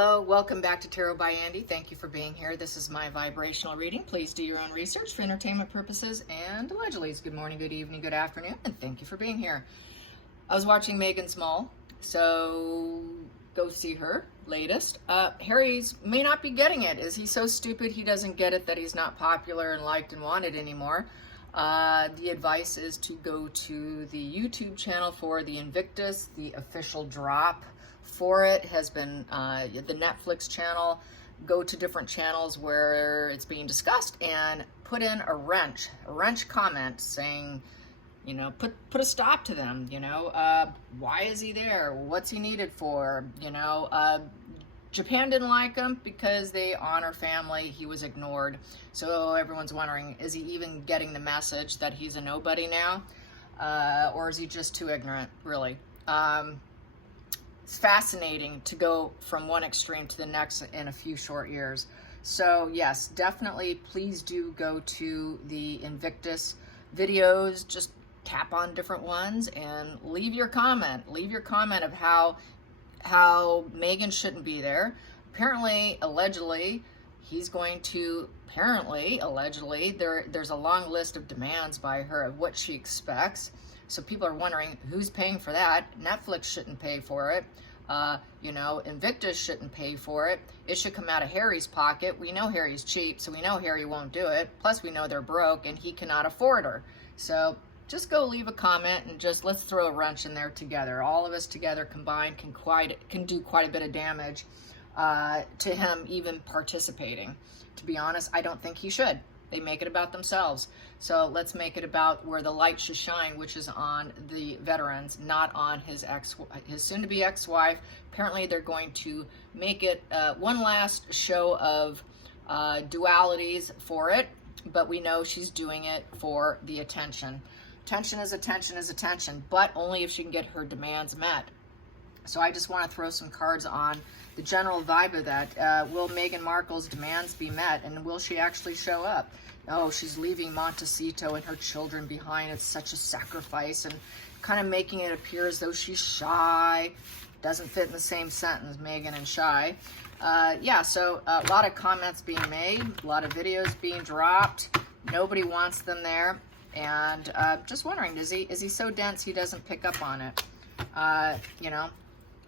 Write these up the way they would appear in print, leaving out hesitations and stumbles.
Hello, welcome back to Tarot by Andy. Thank you for being here. This is my vibrational reading. Please do your own research for entertainment purposes and allegedly. Good morning, good evening, good afternoon, and thank you for being here. I was watching Meghan's Mall, so go see her latest. Harry's may not be getting it. Is he so stupid he doesn't get it that he's not popular and liked and wanted anymore? The advice is to go to the YouTube channel for the Invictus. The official drop for it has been the Netflix channel. Go to different channels where it's being discussed and put in a wrench comment saying, you know, put a stop to them, you know, why is he there? What's he needed for? You know, Japan didn't like him because they honor family. He was ignored. So everyone's wondering, is he even getting the message that he's a nobody now? Or is he just too ignorant, really? It's fascinating to go from one extreme to the next in a few short years. So yes, definitely please do go to the Invictus videos. Just tap on different ones and leave your comment. Leave your comment of how Meghan shouldn't be there. Apparently, allegedly, he's going to, allegedly, there's a long list of demands by her of what she expects. So people are wondering who's paying for that. Netflix shouldn't pay for it. You know, Invictus shouldn't pay for it. It should come out of Harry's pocket. We know Harry's cheap, so we know Harry won't do it. Plus, we know they're broke and he cannot afford her. So just go leave a comment and just let's throw a wrench in there together. All of us together combined can do quite a bit of damage to him even participating. To be honest, I don't think he should. They make it about themselves. So let's make it about where the light should shine, which is on the veterans, not on his soon-to-be ex-wife. Apparently, they're going to make it one last show of dualities for it, but we know she's doing it for the attention. Attention is attention is attention, but only if she can get her demands met. So I just want to throw some cards on the general vibe of that. Will Meghan Markle's demands be met, and will she actually show up? Oh, she's leaving Montecito and her children behind. It's such a sacrifice, and kind of making it appear as though she's shy. Doesn't fit in the same sentence, Meghan and shy. Yeah, so a lot of comments being made, a lot of videos being dropped. Nobody wants them there. And just wondering, is he so dense he doesn't pick up on it? You know,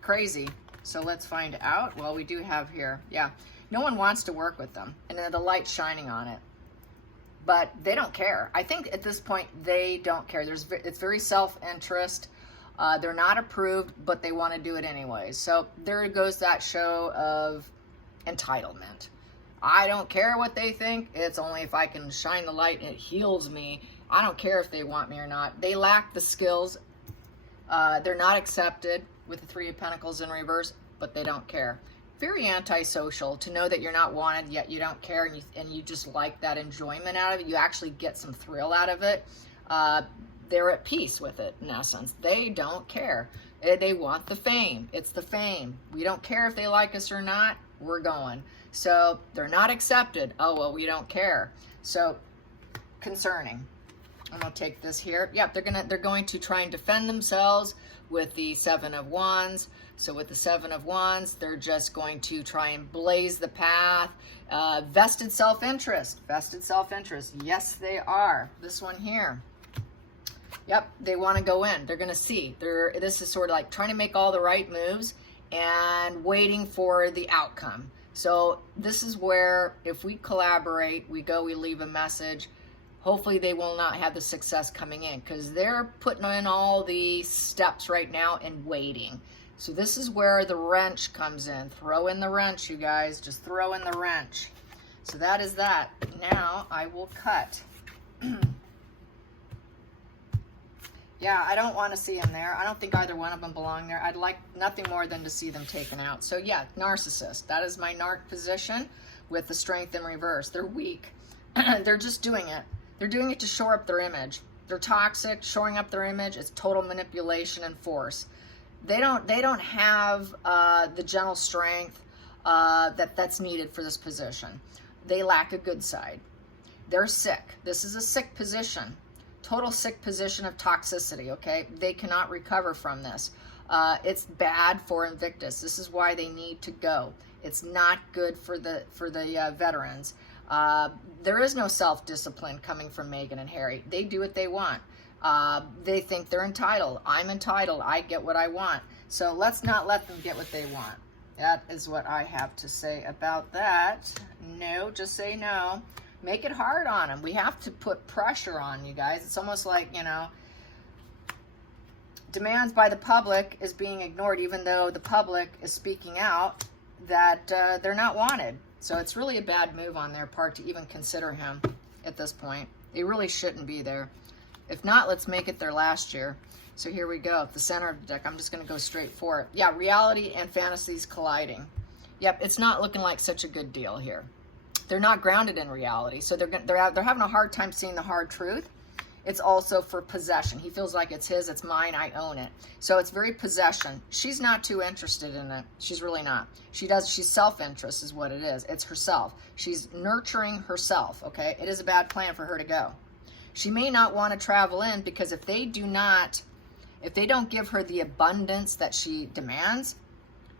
crazy. So let's find out. Well, we do have here, yeah, no one wants to work with them, and then the light's shining on it. But they don't care. I think at this point they don't care. It's very self-interest. They're not approved, but they want to do it anyway. So there goes that show of entitlement. I don't care what they think. It's only if I can shine the light and it heals me. I don't care if they want me or not. They lack the skills. They're not accepted with the Three of Pentacles in reverse, but they don't care. Very antisocial to know that you're not wanted, yet you don't care, and you just like that enjoyment out of it. You actually get some thrill out of it. They're at peace with it, in essence. They don't care. They want the fame. It's the fame. We don't care if they like us or not. We're going. So they're not accepted. Oh, well, we don't care. So concerning. I'm gonna take this here. Yep, they're going to try and defend themselves with the Seven of Wands. So with the Seven of Wands, they're just going to try and blaze the path. Vested self-interest. Vested self-interest. Yes, they are. This one here. Yep, they want to go in. They're going to see. This is sort of like trying to make all the right moves and waiting for the outcome. So this is where if we collaborate, we leave a message. Hopefully they will not have the success coming in because they're putting in all the steps right now and waiting. So this is where the wrench comes in. Throw in the wrench, you guys. Just throw in the wrench. So that is that. Now I will cut. Yeah, I don't want to see them there. I don't think either one of them belong there. I'd like nothing more than to see them taken out. So yeah, narcissist. That is my narc position with the strength in reverse. They're weak. They're just doing it. They're doing it to shore up their image. They're toxic, shoring up their image. It's total manipulation and force. They don't have the gentle strength that's needed for this position. They lack a good side. They're sick. This is a sick position. Total sick position of toxicity, okay? They cannot recover from this. It's bad for Invictus. This is why they need to go. It's not good for the veterans. There is no self-discipline coming from Meghan and Harry. They do what they want. They think they're entitled. I'm entitled. I get what I want. So let's not let them get what they want. That is what I have to say about that. No, just say no. Make it hard on them. We have to put pressure on you guys. It's almost like, you know, demands by the public is being ignored, even though the public is speaking out that they're not wanted. So it's really a bad move on their part to even consider him at this point. They really shouldn't be there. If not, let's make it their last year. So here we go. The center of the deck. I'm just going to go straight for it. Yeah, reality and fantasies colliding. Yep, it's not looking like such a good deal here. They're not grounded in reality, so they're having a hard time seeing the hard truth. It's also for possession. He feels like it's his, it's mine, I own it. So it's very possession. She's not too interested in it. She's really not. She's self-interest is what it is. It's herself. She's nurturing herself, okay? It is a bad plan for her to go. She may not want to travel in because if they don't give her the abundance that she demands,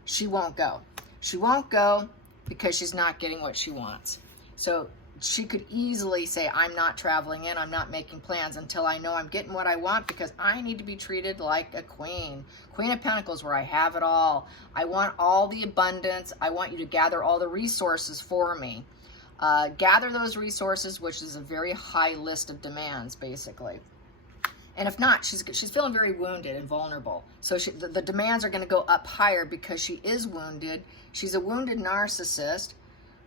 she won't go. She won't go because she's not getting what she wants. So she could easily say, I'm not traveling in, I'm not making plans until I know I'm getting what I want because I need to be treated like a queen. Queen of Pentacles, where I have it all. I want all the abundance. I want you to gather all the resources for me. Gather those resources, which is a very high list of demands, basically. And if not, she's feeling very wounded and vulnerable. So the demands are going to go up higher because she is wounded. She's a wounded narcissist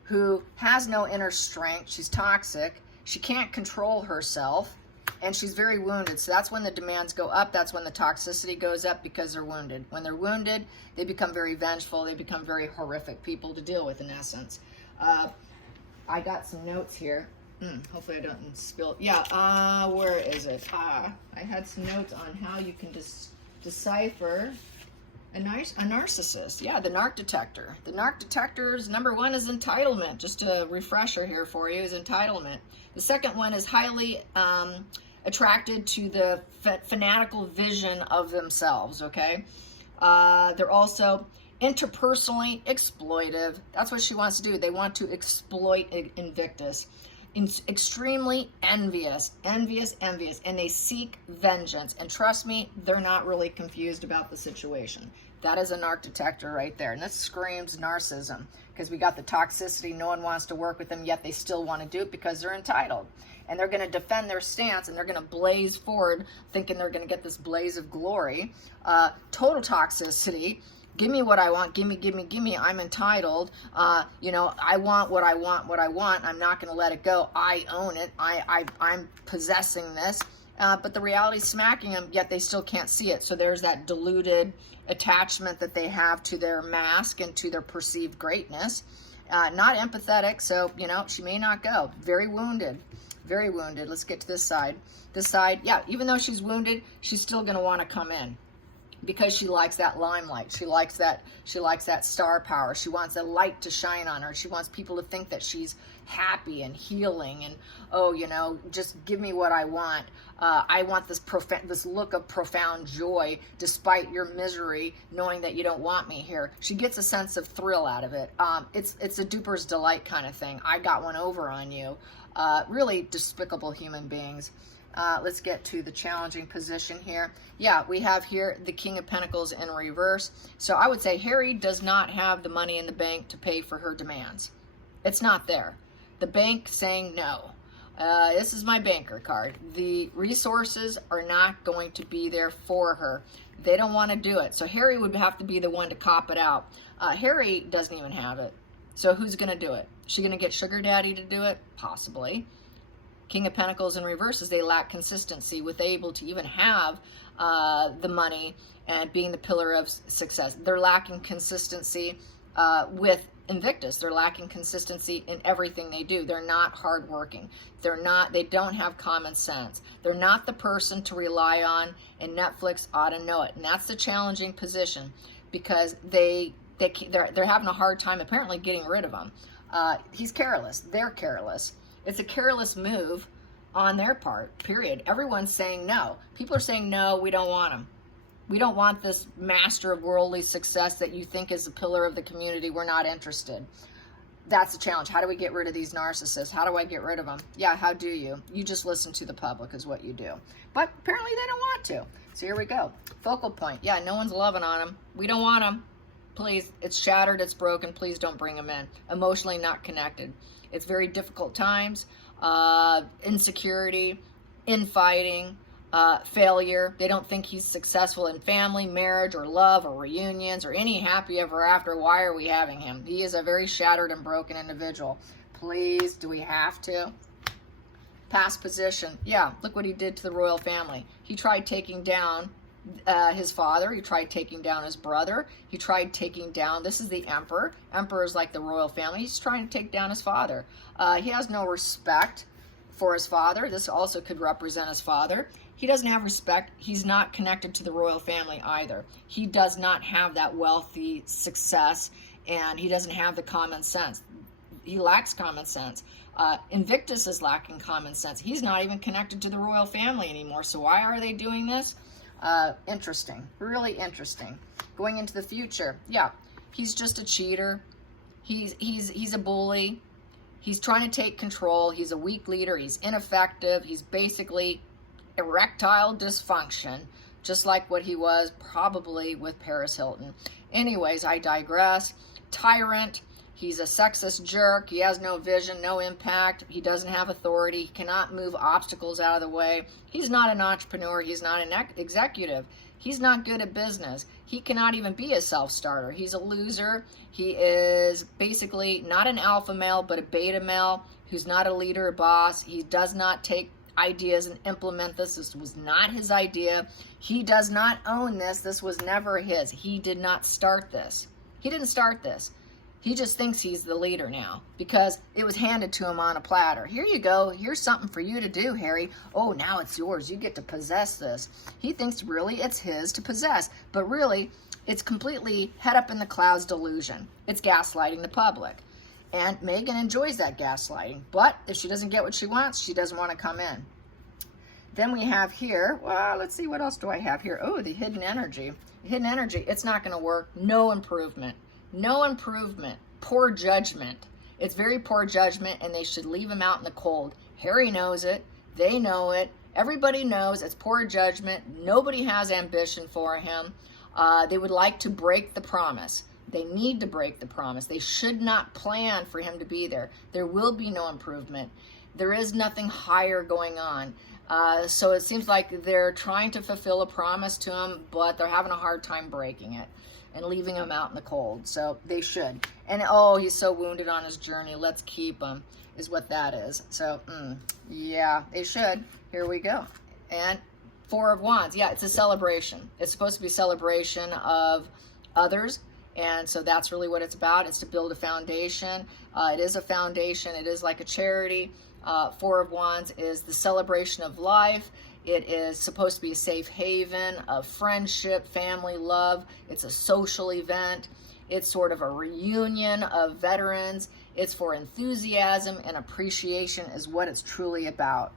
who has no inner strength. She's toxic. She can't control herself. And she's very wounded. So that's when the demands go up. That's when the toxicity goes up because they're wounded. When they're wounded, they become very vengeful. They become very horrific people to deal with, in essence. I got some notes here. Hopefully I don't spill. Yeah, where is it? I had some notes on how you can decipher a narcissist. Yeah, the narc detector. The narc detector's number one is entitlement. Just a refresher here for you is entitlement. The second one is highly attracted to the fanatical vision of themselves, okay? They're also interpersonally exploitive. That's what she wants to do. They want to exploit Invictus. Extremely envious, and they seek vengeance. And trust me, they're not really confused about the situation. That is a narc detector right there. And this screams narcissism because we got the toxicity. No one wants to work with them, yet they still want to do it because they're entitled. And they're going to defend their stance, and they're going to blaze forward thinking they're going to get this blaze of glory. Total toxicity. Give me what I want. Give me. I'm entitled. You know, I want what I want. I'm not going to let it go. I own it. I'm possessing this. But the reality's smacking them, yet they still can't see it. So there's that diluted attachment that they have to their mask and to their perceived greatness. Not empathetic, so, you know, she may not go. Very wounded. Very wounded. Let's get to this side. This side, yeah, even though she's wounded, she's still going to want to come in. Because she likes that limelight. She likes that star power. She wants a light to shine on her. She wants people to think that she's happy and healing and, oh, you know, just give me what I want. I want this look of profound joy despite your misery, knowing that you don't want me here. She gets a sense of thrill out of it. It's a duper's delight kind of thing. I got one over on you. Really despicable human beings. Let's get to the challenging position here. Yeah, we have here the King of Pentacles in reverse. So I would say Harry does not have the money in the bank to pay for her demands. It's not there. The bank saying no. This is my banker card. The resources are not going to be there for her. They don't want to do it. So Harry would have to be the one to cop it out. Harry doesn't even have it. So who's going to do it? Is she going to get Sugar Daddy to do it? Possibly. King of Pentacles in reverse is they lack consistency with able to even have the money and being the pillar of success. They're lacking consistency with Invictus. They're lacking consistency in everything they do. They're not hardworking. They don't have common sense. They're not the person to rely on, and Netflix ought to know it. And that's the challenging position because they're having a hard time apparently getting rid of him. He's careless. They're careless. It's a careless move on their part, period. Everyone's saying no. People are saying, no, we don't want him. We don't want this master of worldly success that you think is a pillar of the community. We're not interested. That's the challenge. How do we get rid of these narcissists? How do I get rid of them? Yeah, how do you? You just listen to the public is what you do. But apparently they don't want to. So here we go. Focal point. Yeah, no one's loving on them. We don't want them. Please, it's shattered, it's broken. Please don't bring them in. Emotionally not connected. It's very difficult times. Insecurity, infighting, failure. They don't think he's successful in family, marriage, or love, or reunions, or any happy ever after. Why are we having him? He is a very shattered and broken individual. Please, do we have to? Past position. Yeah, look what he did to the royal family. He tried taking down his father. He tried taking down his brother. He tried taking down, this is the emperor. Emperor is like the royal family. He's trying to take down his father. He has no respect for his father. This also could represent his father. He doesn't have respect. He's not connected to the royal family either. He does not have that wealthy success, and he doesn't have the common sense. He lacks common sense. Invictus is lacking common sense. He's not even connected to the royal family anymore. So why are they doing this? Interesting. Really interesting. Going into the future, yeah, he's just a cheater. He's a bully. He's trying to take control. He's a weak leader. He's ineffective. He's basically erectile dysfunction, just like what he was probably with Paris Hilton. Anyways, I digress. Tyrant. He's a sexist jerk. He has no vision, no impact. He doesn't have authority. He cannot move obstacles out of the way. He's not an entrepreneur. He's not an executive. He's not good at business. He cannot even be a self-starter. He's a loser. He is basically not an alpha male, but a beta male who's not a leader or boss. He does not take ideas and implement this. This was not his idea. He does not own this. This was never his. He did not start this. He didn't start this. He just thinks he's the leader now because it was handed to him on a platter. Here you go. Here's something for you to do, Harry. Oh, now it's yours. You get to possess this. He thinks really it's his to possess, but really it's completely head up in the clouds delusion. It's gaslighting the public. And Meghan enjoys that gaslighting. But if she doesn't get what she wants, she doesn't want to come in. Then we have here, well, let's see, what else do I have here? Oh, the hidden energy. Hidden energy, it's not going to work. No improvement. No improvement. Poor judgment. It's very poor judgment, and they should leave him out in the cold. Harry knows it. They know it. Everybody knows it's poor judgment. Nobody has ambition for him. They would like to break the promise. They need to break the promise. They should not plan for him to be there. There will be no improvement. There is nothing higher going on. So it seems like they're trying to fulfill a promise to him, but they're having a hard time breaking it and leaving him out in the cold. So they should. And oh, he's so wounded on his journey. Let's keep him, is what that is. So, yeah, they should. Here we go. And Four of Wands. Yeah, it's a celebration. It's supposed to be a celebration of others. And so that's really what it's about. It's to build a foundation. It is a foundation. It is like a charity. Four of Wands is the celebration of life. It is supposed to be a safe haven of friendship, family, love. It's a social event. It's sort of a reunion of veterans. It's for enthusiasm and appreciation is what it's truly about.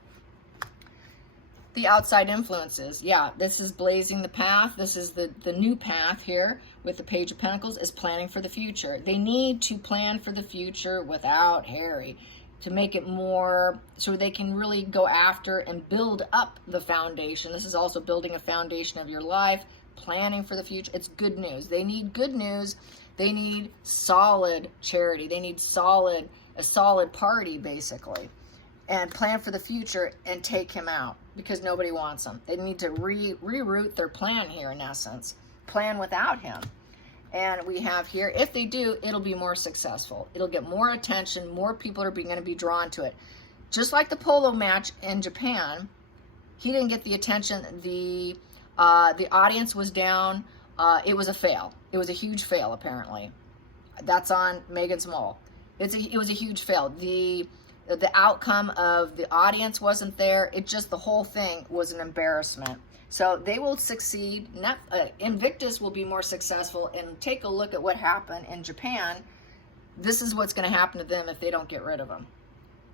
The outside influences. Yeah, this is blazing the path. This is the new path here with the Page of Pentacles is planning for the future. They need to plan for the future without Harry to make it more so they can really go after and build up the foundation. This is also building a foundation of your life, planning for the future. It's good news. They need good news. They need solid charity. They need a solid party, basically, and plan for the future and take him out because nobody wants him. They need to reroute their plan here, in essence. Plan without him. And we have here, if they do, it'll be more successful. It'll get more attention. More people are going to be drawn to it. Just like the polo match in Japan, he didn't get the attention. The audience was down. It was a fail. It was a huge fail, apparently. That's on Meghan's mole. It was a huge fail. The outcome of the audience wasn't there. It just, the whole thing was an embarrassment. So they will succeed. Invictus will be more successful. And take a look at what happened in Japan. This is what's going to happen to them if they don't get rid of them.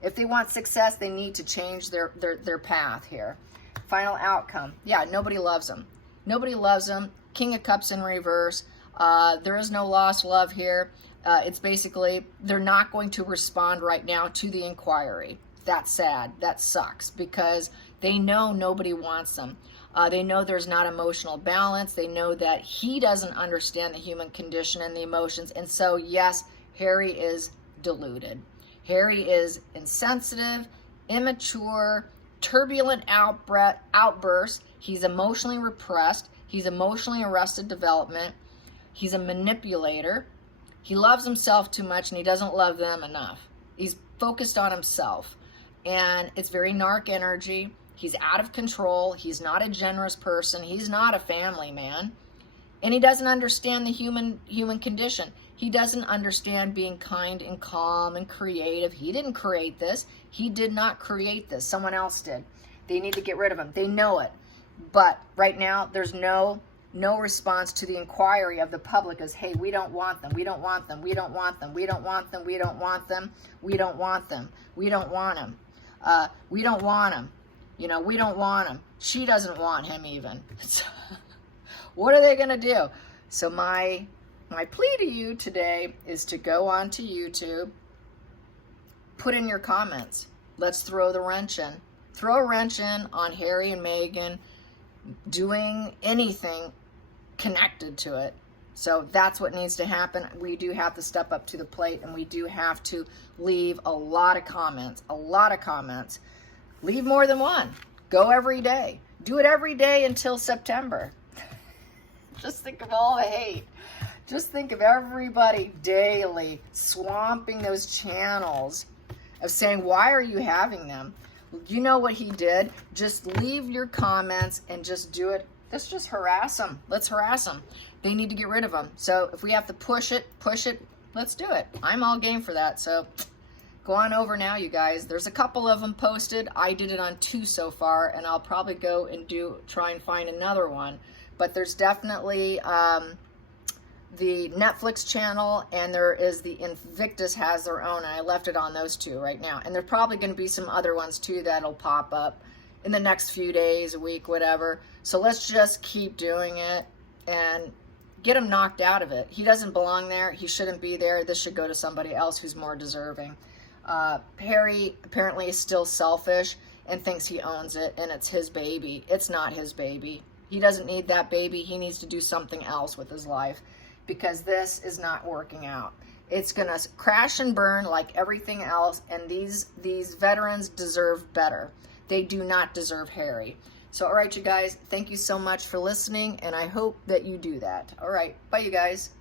If they want success, they need to change their path here. Final outcome. Yeah, nobody loves them. Nobody loves him. King of Cups in reverse. There is no lost love here. It's basically, they're not going to respond right now to the inquiry. That's sad. That sucks, because they know nobody wants them. They know there's not emotional balance. They know that he doesn't understand the human condition and the emotions. And so, yes, Harry is deluded. Harry is insensitive, immature, turbulent outbursts. He's emotionally repressed. He's emotionally arrested development. He's a manipulator. He loves himself too much, and he doesn't love them enough. He's focused on himself, and it's very narc energy. He's out of control. He's not a generous person. He's not a family man, and he doesn't understand the human condition. He doesn't understand being kind and calm and creative. He didn't create this. He did not create this. Someone else did. They need to get rid of him. They know it. But right now, there's no response to the inquiry of the public as, hey, we don't want them. We don't want them. We don't want them. We don't want them. We don't want them. We don't want them. We don't want them. We don't want him. You know, we don't want him. She doesn't want him even. What are they going to do? So my plea to you today is to go on to YouTube, put in your comments. Let's throw the wrench in. Throw a wrench in on Harry and Meghan doing anything connected to it. So that's what needs to happen. We do have to step up to the plate, and we do have to leave a lot of comments, Leave more than one. Go every day. Do it every day until September. Just think of all the hate. Just think of everybody daily swamping those channels of saying, why are you having them? You know what he did? Just leave your comments and just do it. Let's just harass them. Let's harass them. They need to get rid of them. So if we have to push it, let's do it. I'm all game for that. So go on over now, you guys. There's a couple of them posted. I did it on 2 so far, and I'll probably go and try and find another one. But there's definitely the Netflix channel, and there is the Invictus has their own, and I left it on those 2 right now. And there's probably going to be some other ones too that'll pop up in the next few days, a week, whatever. So let's just keep doing it and get him knocked out of it. He doesn't belong there. He shouldn't be there. This should go to somebody else who's more deserving. Harry apparently is still selfish and thinks he owns it, and it's his baby. It's not his baby. He doesn't need that baby. He needs to do something else with his life, because this is not working out. It's gonna crash and burn like everything else, and these veterans deserve better. They do not deserve Harry. So, all right, you guys, thank you so much for listening, and I hope that you do that. All right, bye, you guys.